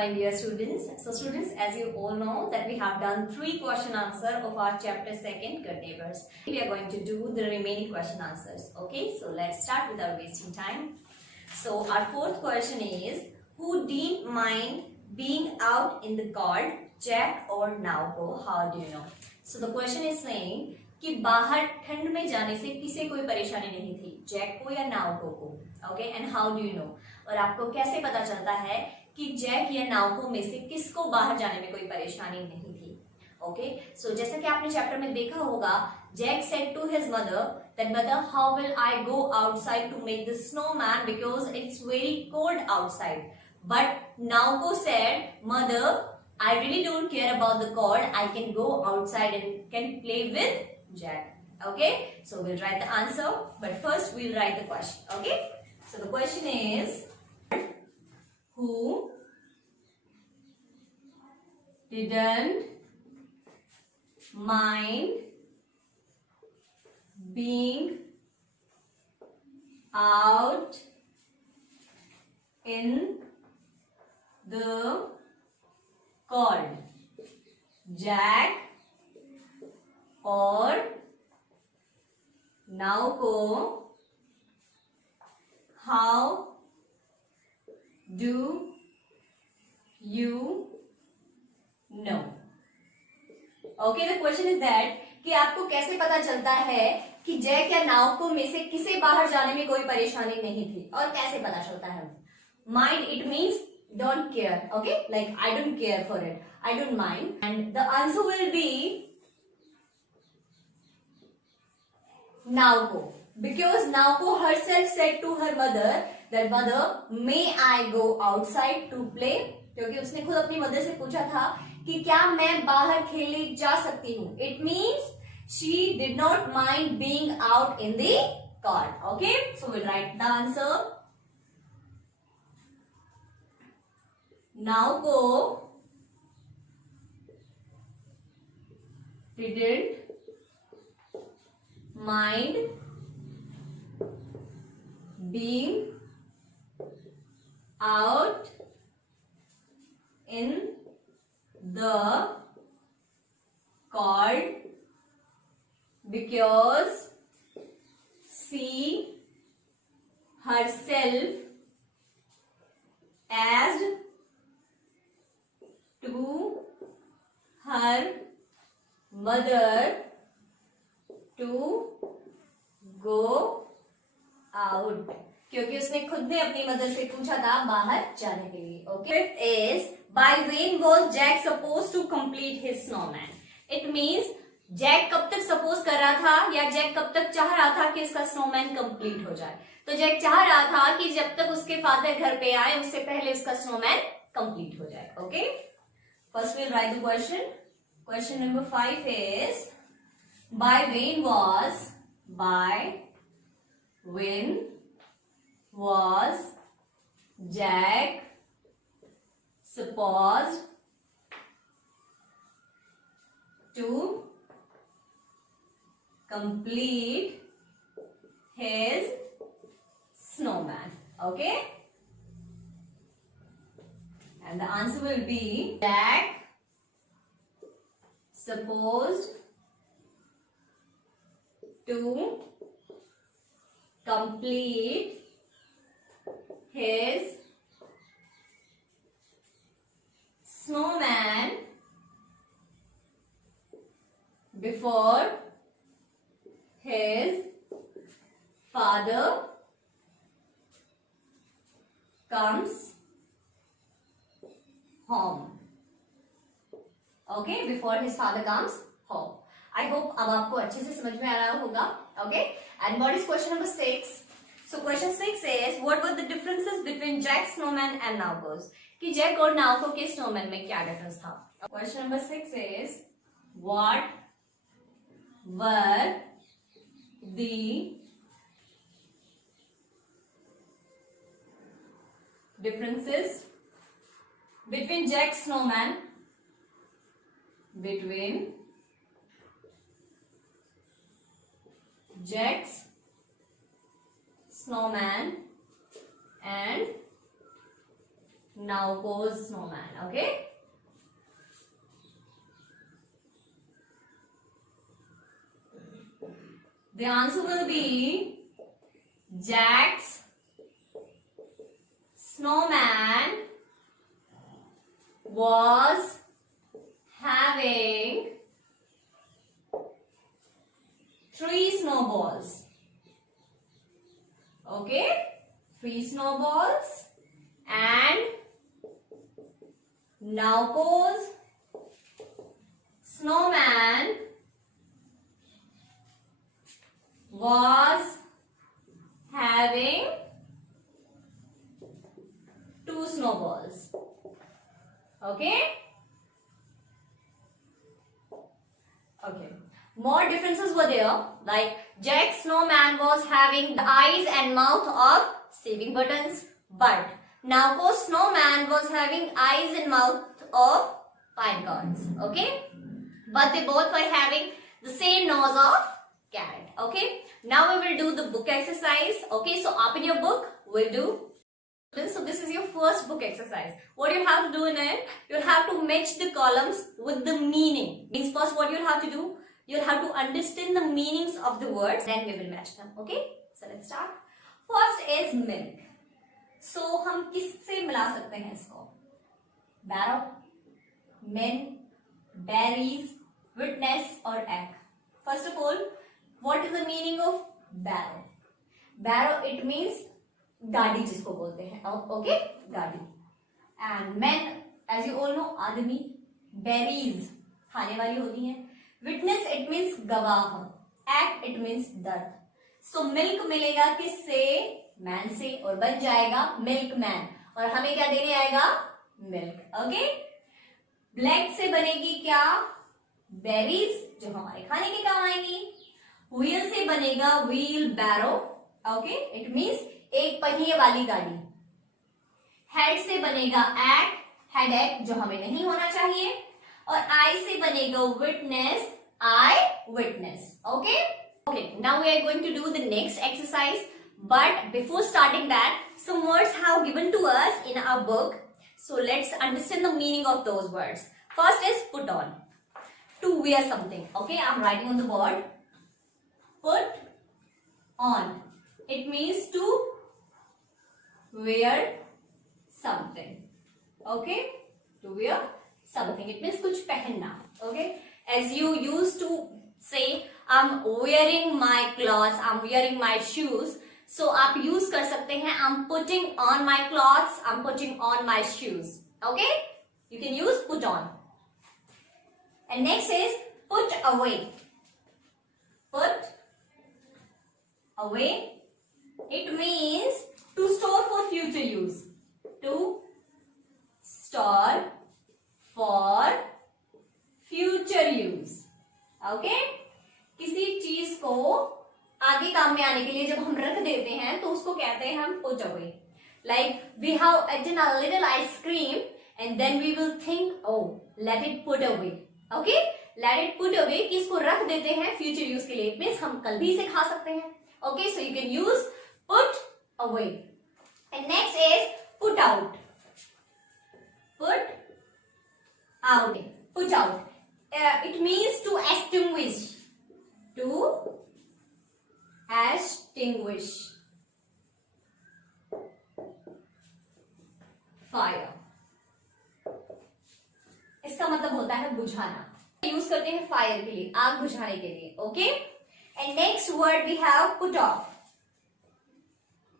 morning, dear students. So students, as you all know that we have done 3 question answer of our chapter 2nd, Good Neighbors. We are going to do the remaining question answers. Okay, so let's start without wasting time. So our 4th question is, who didn't mind being out in the cold, Jack or Naoko? How do you know? So the question is saying कि बाहर ठंड में जाने से किसे कोई परेशानी नहीं थी, जैक को या नाउको को. Okay, and how do you know? और आपको कैसे पता चलता है कि जैक या नाउको में से किसको बाहर जाने में कोई परेशानी नहीं थी? ओके, सो जैसा कि आपने चैप्टर में देखा होगा, Jack said to his mother that mother how will I go outside to make the snowman because it's very cold outside. But नाउको सेड, mother, I really don't care about the cold. I can go outside and can play with Jack. Okay, so we'll write the answer, but first we'll write the question. Okay, so the question is, who didn't mind being out in the cold, Jack or Naoko? How do you know? Okay, the question is that कि आपको कैसे पता चलता है कि Jack या नाउको में से किसे बाहर जाने में कोई परेशानी नहीं थी, और कैसे पता चलता है? Mind, it means don't care. Okay, like I don't care for it, I don't mind, and the answer will be Naoko, because Naoko herself said to her mother that mother, may I go outside to play? क्योंकि उसने खुद अपनी mother से पूछा था कि क्या मैं बाहर खेलने जा सकती हूँ. It means she did not mind being out in the cold. Okay, so we'll write the answer. Naoko didn't mind being out in the cold because she herself asked to her mother to go out, क्योंकि उसने खुद ने अपनी mother से पूछा था बाहर जाने के लिए. Okay, fifth is, by when was Jack supposed to complete his snowman? It means Jack कब तक सपोज कर रहा था या जैक कब तक चाह रहा था कि इसका स्नोमैन कंप्लीट हो जाए. तो जैक चाह रहा था कि जब तक उसके फादर घर पे आए उससे पहले उसका स्नोमैन कंप्लीट हो जाए. Okay, first we'll write the question. Question number 5 is, by when was Jack supposed to complete his snowman? Okay, and the answer will be Jack supposed to complete his snowman before his father comes home. Okay, before his father comes home. I hope अब आपको अच्छे से समझ में आ रहा होगा. Okay, and what is question number 6? So question 6 is, what were the differences between Jack's snowman and Naoko's? कि Jack और नाउको के स्नोमैन में क्या डिफरेंस था? Question number 6 is, what were the differences between Jack's snowman and Now goes snowman. Okay. The answer will be Jack's snowman was having 3 snowballs. Okay, 3 snowballs. And now goes snowman was having 2 snowballs. Okay. Okay. More differences were there. Like Jack Snowman was having the eyes and mouth of saving buttons, but Naoko Snowman was having eyes and mouth of pine cones. Okay. But they both were having the same nose of carrot. Okay. Now we will do the book exercise. Okay. So open your book. We'll do. So this is your first book exercise. What you have to do in it, you'll have to match the columns with the meaning. Means first what you'll have to do, you'll have to understand the meanings of the words, then we will match them. Okay? So let's start. First is milk. So हम किससे मिला सकते हैं इसको? Barrow, men, berries, witness और egg. First of all, what is the meaning of barrow? Barrow it means गाड़ी जिसको बोलते हैं. ओके, गाड़ी. And man as you all know आदमी. बेरीज खाने वाली होती हैं. विटनेस इट मीन्स गवाह. एक्ट इट मीन्स दर्द. सो मिल्क मिलेगा किससे? मैन से, और बन जाएगा मिल्क मैन. और हमें क्या देने आएगा? मिल्क. ओके. ब्लैक से बनेगी क्या? बेरीज, जो हमारे खाने के काम आएंगी. व्हील से बनेगा wheelbarrow. Okay, it means एक पहिए वाली गाड़ी. हेड से बनेगा एक्ट, हेड एक्ट, जो हमें नहीं होना चाहिए. और आई से बनेगा witness, eye witness. Okay. Okay, now we are going to do the next exercise. But before starting that, some words have given to us in our book. So let's understand the meaning of those words. First is put on. To wear something. Okay, I'm writing on the board. Put on. It means to wear something. Okay, to wear something, it means कुछ पहनना. Okay, as you used to say I'm wearing my clothes, I'm wearing my shoes. So आप use कर सकते हैं I'm putting on my clothes, I'm putting on my shoes. Okay, you can use put on. And next is put away. Put away, it means to store for future use. To store for future use. Okay? किसी चीज को आगे काम में आने के लिए जब हम रख देते हैं तो उसको कहते हैं हम put away. Like we have eaten a little ice cream and then we will think, oh, let it put away. Okay? Let it put away कि इसको रख देते हैं future use के लिए. It means हम कल भी इसे खा सकते हैं. Okay? So you can use put away. And next is put out. Put out. Put out. It means to extinguish. To extinguish fire. इसका मतलब होता है बुझाना. यूज करते हैं फायर के लिए, आग बुझाने के लिए. Okay. And next word we have put off.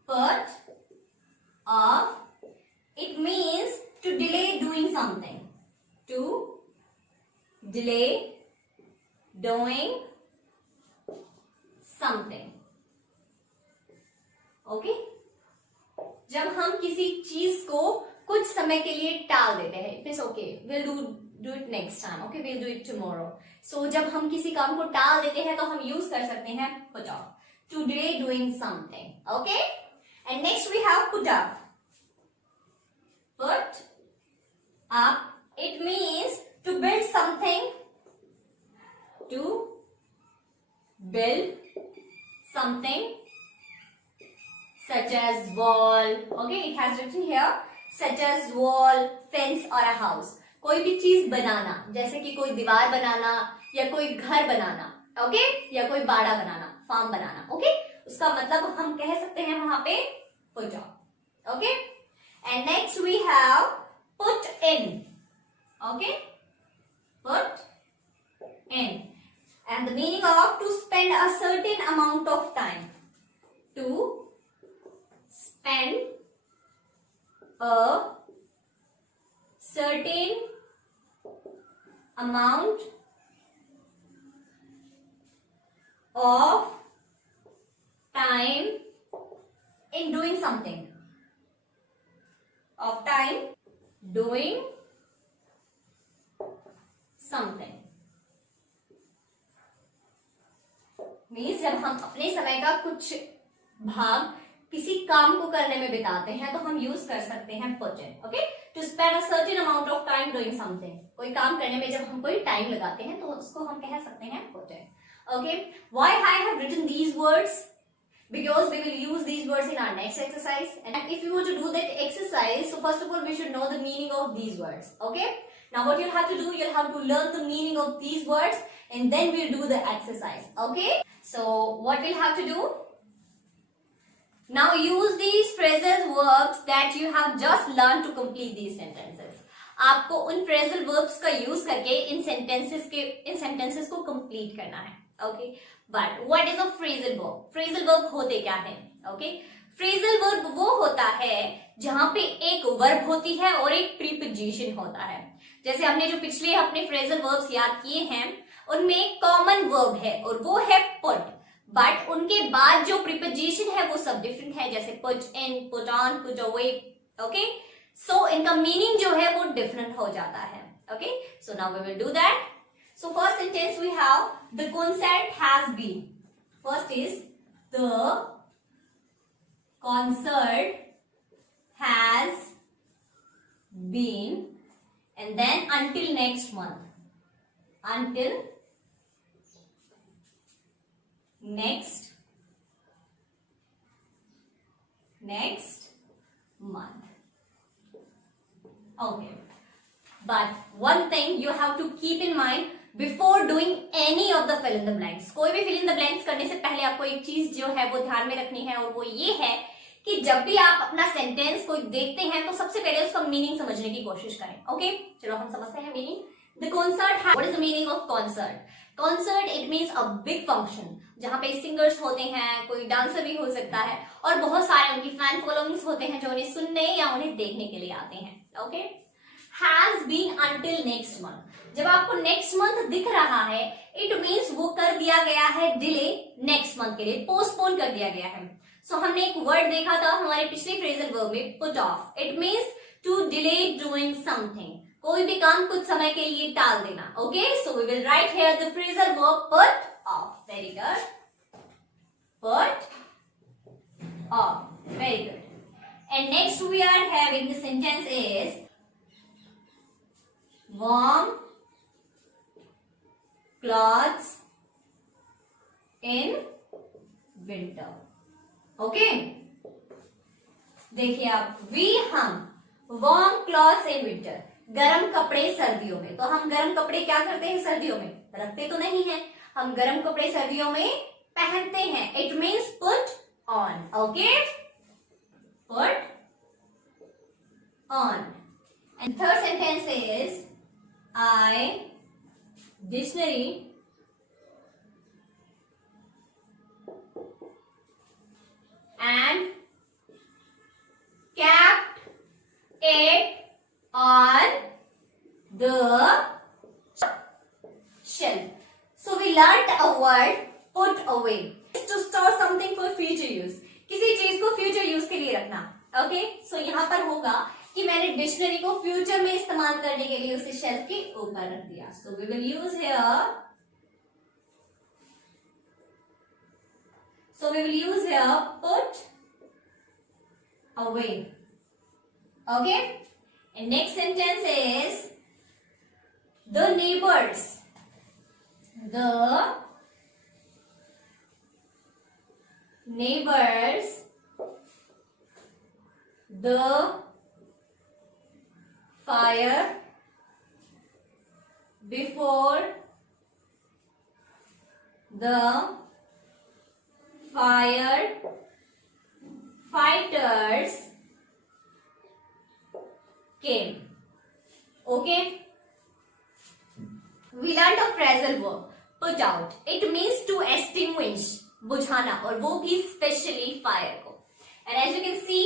Put off, it means to delay doing something. To delay doing something. Okay? जब हम किसी चीज को कुछ समय के लिए टाल देते हैं, it means okay, we'll do it next time. Okay, we'll do it tomorrow. So जब हम किसी काम को टाल देते हैं तो हम यूज कर सकते हैं put off. To delay doing something. Okay? And next we have put up. Put up, it means to build something. To build something such as wall. Okay, it has written here such as wall, fence और a house. कोई भी चीज बनाना, जैसे कि कोई दीवार बनाना या कोई घर बनाना, ओके, या कोई बाड़ा बनाना, फार्म बनाना, ओके, उसका मतलब हम कह सकते हैं वहां पे put on, okay. And next we have put in, okay, put in, and the meaning of to spend a certain amount of time, to spend a certain amount of time in doing something, of time doing something means जब हम अपने समय का कुछ भाग किसी काम को करने में बिताते हैं तो हम यूज कर सकते हैं put in, okay, to spend a certain amount of time doing something. कोई काम करने में जब हम कोई टाइम लगाते हैं तो उसको हम कह सकते हैं put in, okay. Why I have written these words? Because we will use these words in our next exercise, and if you want to do that exercise, so first of all we should know the meaning of these words, okay. Now what you'll have to do, you'll have to learn the meaning of these words and then we'll do the exercise, okay. So what we'll have to do now, use these phrasal verbs that you have just learned to complete these sentences. आपको उन phrasal verbs का use करके इन sentences को complete करना है, okay. But what is a phrasal verb? Phrasal verb होते क्या है, okay? Phrasal verb वो होता है जहां पे एक verb होती है और एक preposition होता है। जैसे हमने जो पिछले अपने phrasal verbs याद किए हैं उनमें एक common verb है और वो है put, but उनके बाद जो preposition है वो सब different है, जैसे put in, put on, put away, okay? So इनका meaning जो है वो different हो जाता है, okay? So now we will do that. So first sentence we have the concert has been. First is the concert has been, and then until next month. Until next month. Okay. But one thing you have to keep in mind before doing any of the fill in the blanks. कोई भी fill in the blanks करने से पहले आपको एक चीज जो है वो ध्यान में रखनी है और वो ये है कि जब भी आप अपना सेंटेंस कोई देखते हैं तो सबसे पहले उसका मीनिंग समझने की कोशिश करें, ओके। चलो हम समझते हैं meaning. The concert, what is the meaning of concert? Concert it means a big function जहां पे सिंगर्स होते हैं, कोई डांसर भी हो सकता है और बहुत सारे उनकी फैन फॉलोइंग्स होते हैं जो उन्हें सुनने या उन्हें देखने के लिए आते हैं, okay. Has been until next month, जब आपको नेक्स्ट मंथ दिख रहा है इट मीन्स वो कर दिया गया है डिले नेक्स्ट मंथ के लिए, पोस्टपोन कर दिया गया है। सो हमने एक वर्ड देखा था हमारे पिछले फ्रेजल वर्ब में put off, it means to delay doing something, कोई भी काम कुछ समय के लिए टाल देना, okay. So we will write here the phrasal verb put off, very good, put off, very good. And next we are having the sentence is warm clothes in winter, okay. देखिए आप, हम warm clothes in winter, गर्म कपड़े सर्दियों में। तो हम गर्म कपड़े क्या करते हैं सर्दियों में? रखते तो नहीं है, हम गर्म कपड़े सर्दियों में पहनते हैं, it means put on, okay, put on. And third sentence is I dictionary and kept it on the shelf. So we learnt a word put away. It's to store something for future use. किसी चीज को future use के लिए रखना, okay? So यहाँ पर होगा कि मैंने डिक्शनरी को फ्यूचर में इस्तेमाल करने के लिए उसे शेल्फ के ऊपर रख दिया। So we will use here, put away, okay. And next sentence is the neighbours, the fire before the firefighters came. Okay, we learned a phrasal verb put out. It means to extinguish, बुझाना, और वो भी specially fire को. And as you can see,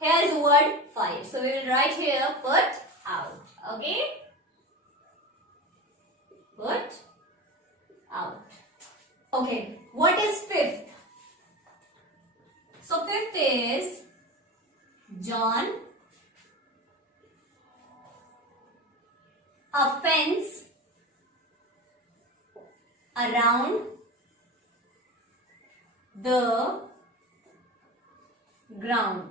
here is the word fire. So we will write here put out. Okay, put out. Okay, what is fifth? So fifth is John a fence around the ground.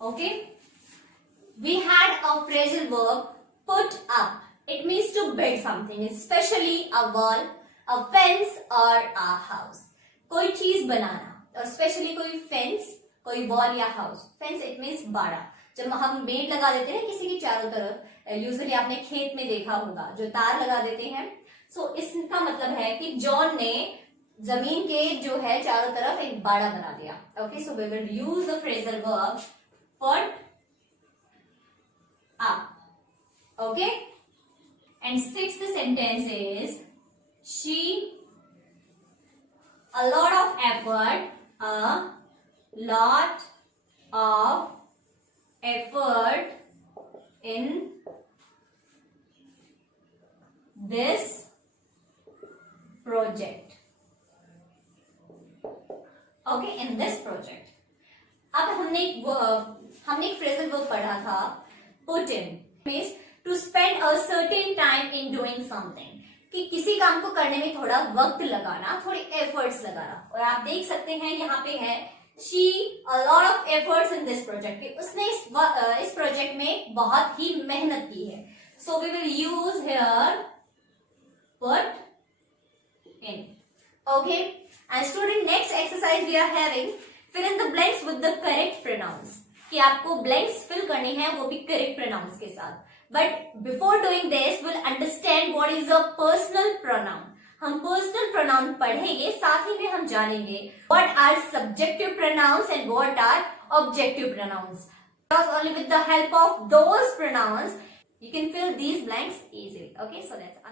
Okay, we had a phrasal verb put up. It means to build something, especially a wall, a fence or a house. कोई चीज बनाना, और specially कोई fence, कोई wall या house. Fence it means बाड़ा. जब हम बेट लगा देते हैं किसी के चारों तरफ, यूजुअली आपने खेत में देखा होगा जो तार लगा देते हैं. सो इसका मतलब है कि जॉन ने जमीन के जो है चारों तरफ एक बाड़ा बना दिया. Okay, so we will use the phrasal verb put up. Okay, and sixth sentence is she a lot of effort in this project. Okay, in this project. अब हमने एक फ्रेजल वर्ब पढ़ा था put in, means to spend a certain time in doing something, कि किसी काम को करने में थोड़ा वक्त लगाना, थोड़ी एफर्ट्स लगाना. और आप देख सकते हैं यहाँ पे है she a lot of efforts in this project, कि उसने इस प्रोजेक्ट में बहुत ही मेहनत की है. So we will use here put in. Okay, and student, next exercise we are having fill in the blanks with the correct pronouns, कि आपको blanks fill करने हैं वो भी correct pronouns के साथ. But before doing this, we'll understand what is a personal pronoun. हम personal pronoun पढ़ेंगे, साथ ही में हम जानेंगे what are subjective pronouns and what are objective pronouns. Because only with the help of those pronouns you can fill these blanks easily. Okay, so that's